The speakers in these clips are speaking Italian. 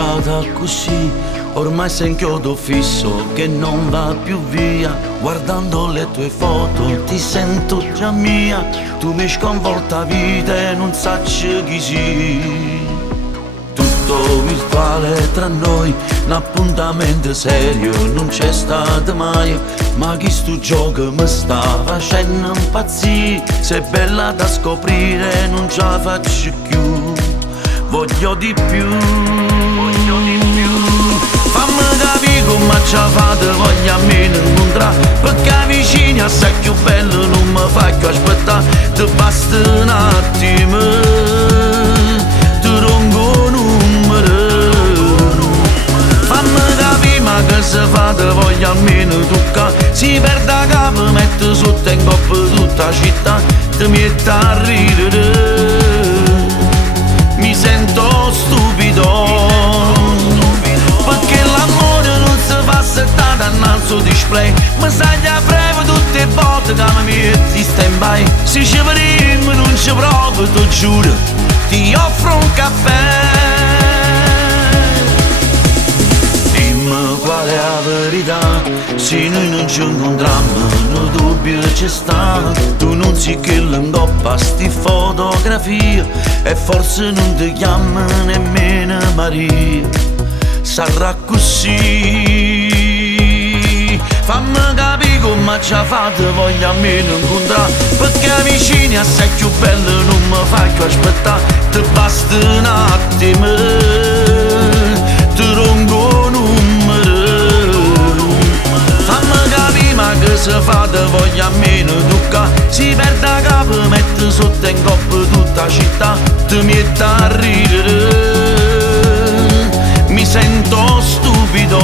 lasciata così, ormai sei un chiodo fisso che non va più via. Guardando le tue foto ti sento già mia, tu mi sconvolta vita e non sacci chi sei. Tutto virtuale tra noi, un appuntamento serio non c'è stato mai. Ma chi sto gioco mi sta facendo impazzire, sei bella da scoprire non ce la faccio più. Voglio di più, fammi capire come ci fate, voglio a me incontrare, perché vicini assai più bello non mi fai più aspettare. Ti basta un attimo, ti rongo un numero, fammi capire ma che se fate, voglio almeno toccare. Si perde a capo, metto sotto in coppa tutta la città, ti metto a ridere, mi sento stupido, perché l'amore non si fa settata innanzi al display. Mi sai a breve tutte le volte che mi metti in stand by. Se ci vedremo non ci provo, ti giuro, ti offro un caffè. Dimmi qual è la verità, se noi non ci incontriamo no dubbio c'è sta. Tu non sei che l'ingoppa sti fotografie e forse non ti chiama nemmeno Maria. Sarà così, fammi capire come ci fate, voglio almeno incontrare, perché vicini assai più bello non mi fai più aspettare. Ti basta un attimo, ti rongo un numero, fammi capire ma che se fate, voglio almeno toccare. Si perde a capo, metto sotto in coppa tutta la città, ti metto a ridere, mi sento stupido,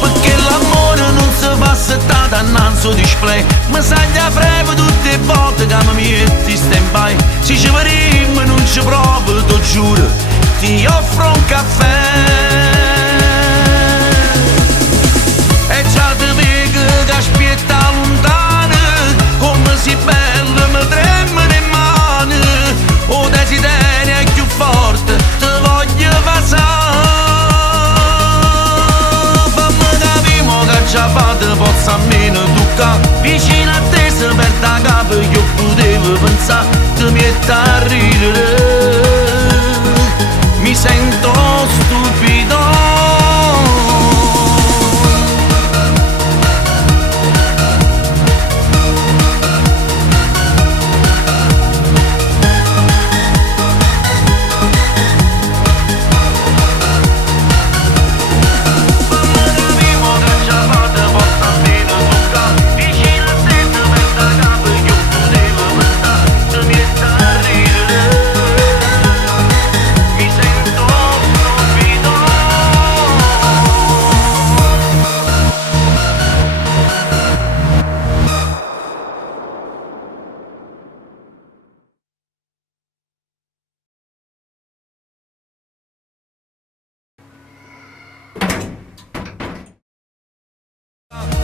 perché l'amore non si fa settata innanzi al display. Mi sai a breve tutte le volte che mi metti in stand by. Se ci vedremo non ci provo, ti giuro, ti offro un caffè. E già ti vedo che aspetta lontano, come si bella mi tremano le mani. O desiderio è più forte, ti voglio passare. Fammi capire mo che ci fate, posso almeno toccare. Vicino a te se perde a capo, io potevo pensare, ti metto a ridere, mi sento stupido.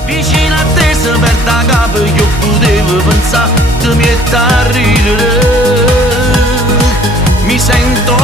Vicino a te se perde a capo, io potevo pensare, ti metto a ridere, mi sento